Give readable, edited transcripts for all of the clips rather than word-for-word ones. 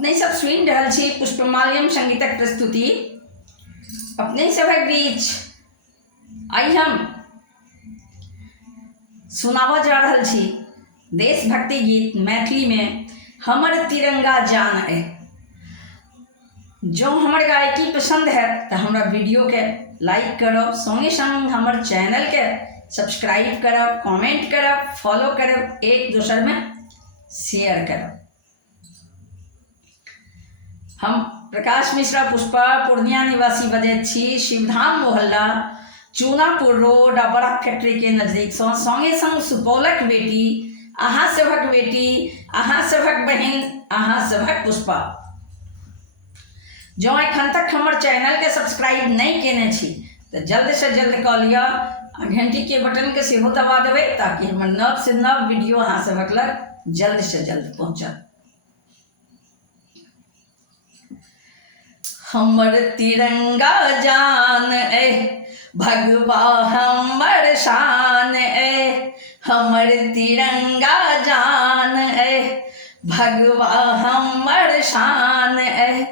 अपने सब सुनि रहल छी पुष्पमाल्यम संगीतक प्रस्तुति। अपने सभक बीच आइ हम सुनाबऽ जा रहल छी देशभक्ति गीत मैथिली में हमर तिरंगा जान है। जो हमर गायकी पसंद है तो हमरा वीडियो के लाइक करब, संगे संग हमर चैनल के सब्सक्राइब करब, कमेंट करब, फॉलो करब, एक दूसर में शेयर करब। हम प्रकाश मिश्रा पुष्पा पूर्णिया निवासी बजैत छी। शिवधाम मोहल्ला चूनापुर रोड आ बड़ा फैक्ट्री के नजदीक संगे संग सुपौलक बेटी, अहाँ सभक बेटी, अहाँ सभक बहन, अहाँ सभक पुष्पा। जो एखन तक हमर चैनल के सब्सक्राइब नहीं केने छी तो जल्द से जल्द कऽ लिअ, घंटी के बटन के सेहो दबा देबै ताकि हमर नव से नव वीडियो अहाँ सभक लग जल्द से जल्द पहुँचत। हमर तिरंगा जान ए भगवा हमर शान ए, हमर तिरंगा जान ए भगवा हमर शान ए।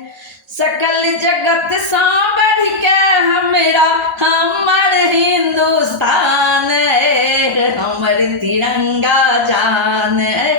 सकल जगत सा बढ़ के हमरा हमर हिंदुस्तान ए, हमर तिरंगा जान ए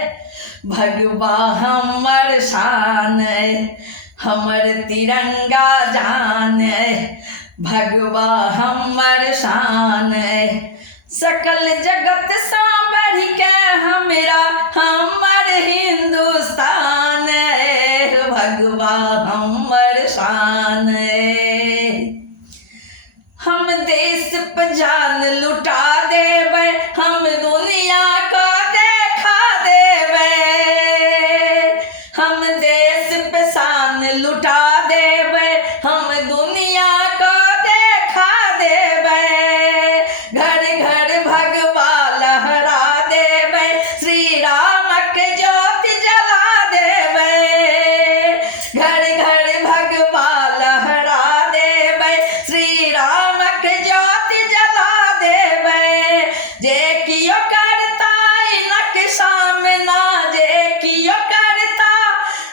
भगवा हमर शान ए, हमर तिरंगा जान ए भगवा हमर शान ए। सकल जगत सा बढ़ के हमरा हमर हिंदुस्तान ए, भगवा हमर शान ए। हम देश पे जान लुटा देबै, हम दुनिया को देखा देबै, हम देश पे शान लुटा देबै, हम दुनिया को देखा देबै। घर घर भगवा लहरा देबै, श्री रामक ज्योति जला देबै। घर घर भगवा लहरा देबै, श्री रामक ज्योति जला देबै। जे कियो करता इनक सामना, जे कियो करता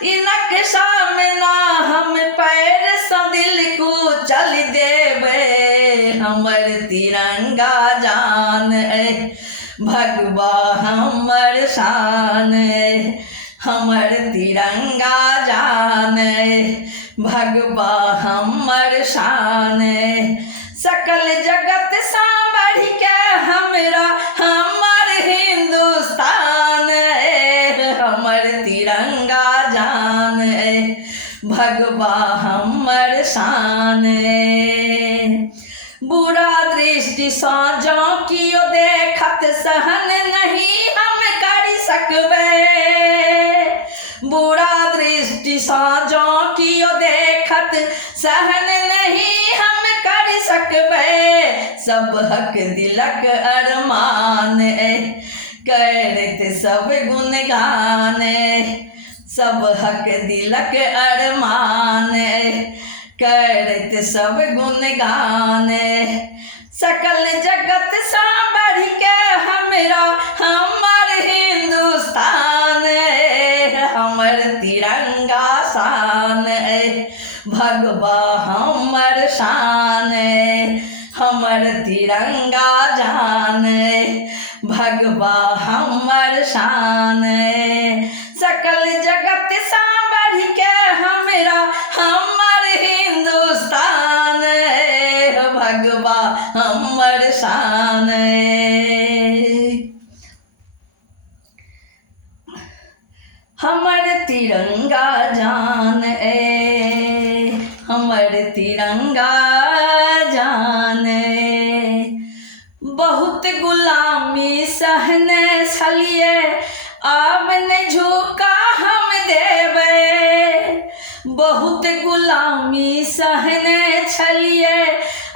इनक सामना, हम पैर से दिल को चल देबै। हमर तिरंगा जान ए भगवा हमर शान ए, हमर तिरंगा जान ए भगवा हमर शान ए। सकल जगत सा बढ़ के हमरा हमर हिंदुस्तान ए, हमर तिरंगा जान ए भगवा हमर शान ए। बुरा दृष्टि सा जँ कियो देखत सहन नहीं हम कर सकबै, बुरा दृष्टि सा जँ कियो देखत सहन नहीं हम कर सकबै। सब हक दिलक अरमान ए करत सब गुणगान ए, सब हक दिलक अरमान ए करत सब गुणगान ए। सकल जगत सा बढ़ के हमरा हमर हिंदुस्तान ए, हमर तिरंगा शान ए भगवा हमर शान ए, हमर तिरंगा जान ए भगवा हमर शान ए। सकल जगत सा बढ़ के हमरा हमर हिंदुस्तान ए भगवा हमर शान ए। हमर तिरंगा जान ए, हमर तिरंगा जान ए। बहुत गुलामी सहने छलिए आब नहीं झुका हम देबै, बहुत गुलामी सहने छलिए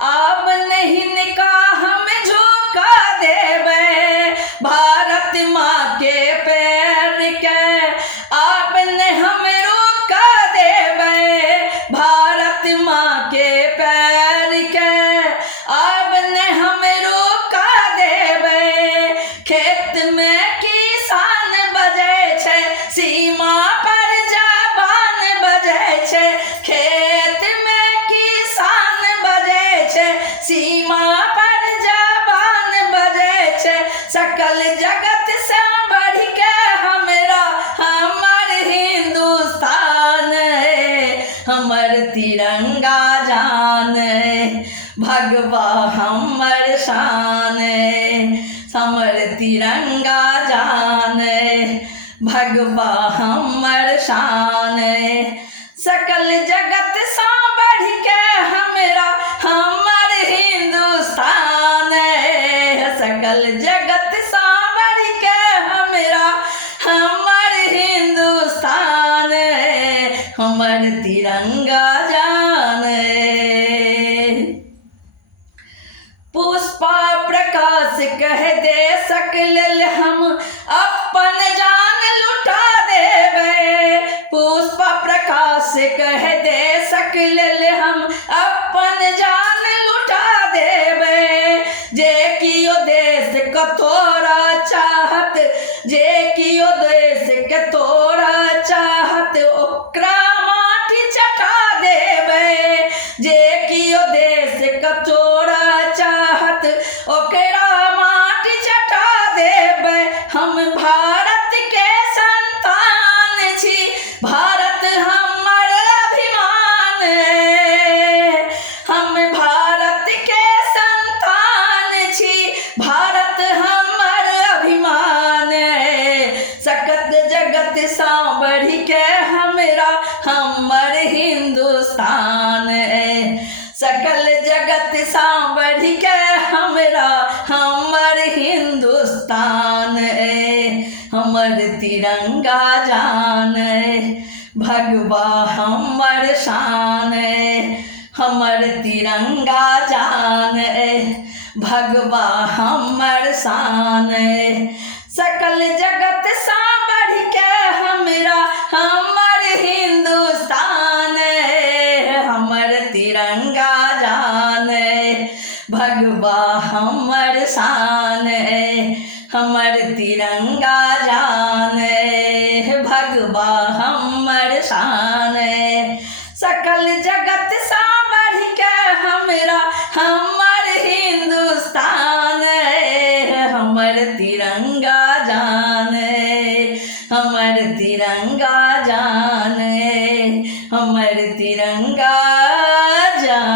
आब नहीं निका हम झुका देबै। भारत माँ के पैर के आब नहीं हम रुका देबै, भारत माँ के पैर के आब नहीं हम रुका देबै। खेत में किसान बजै छै, सीमा पर जवान तिरंगा जान भगवा हमर शान हमर तिरंगा जान भगवा हमर शान सकल जगत सा बढ़ के हमरा हमर हिंदुस्तान सकल जगत सा बढ़ के हमरा हमर हिंदुस्तान हमर तिरंगा जान पुष्पा प्रकाश कह दे सकल हम अपन जान लुटा देवे पुष्पा प्रकाश कह दे सकल हम अपन जान लुटा देवे जे कियो देश को तोरा चाहत जे कियो देश के तोरा चाहत ओकरा माटी चटा देवे जे कियो देश का तोरा चाहत ओकरा माटी चटा देवे हम भारत के संतान छी भारत हमर अभिमान हम भारत के संतान छी भारत हमर अभिमान सकत जगत सा बढ़ के हमरा हमर हिंदुस्तान सकल जगत सा बढ़ के हमरा हमर हिंदुस्तान हमर तिरंगा जान भगवा हमर शान हमर तिरंगा जान भगवा हमर शान सकल जगत सा बढ़ के हमरा हमर हिंदुस्तान हमर तिरंगा जान भगवा हमर शान हमर तिरंगा जान भगवा हमर शान सकल जगत सा बढ़ के हमरा हमर हिंदुस्तान हमर तिरंगा जान हमर तिरंगा जान हमर तिरंगा जान।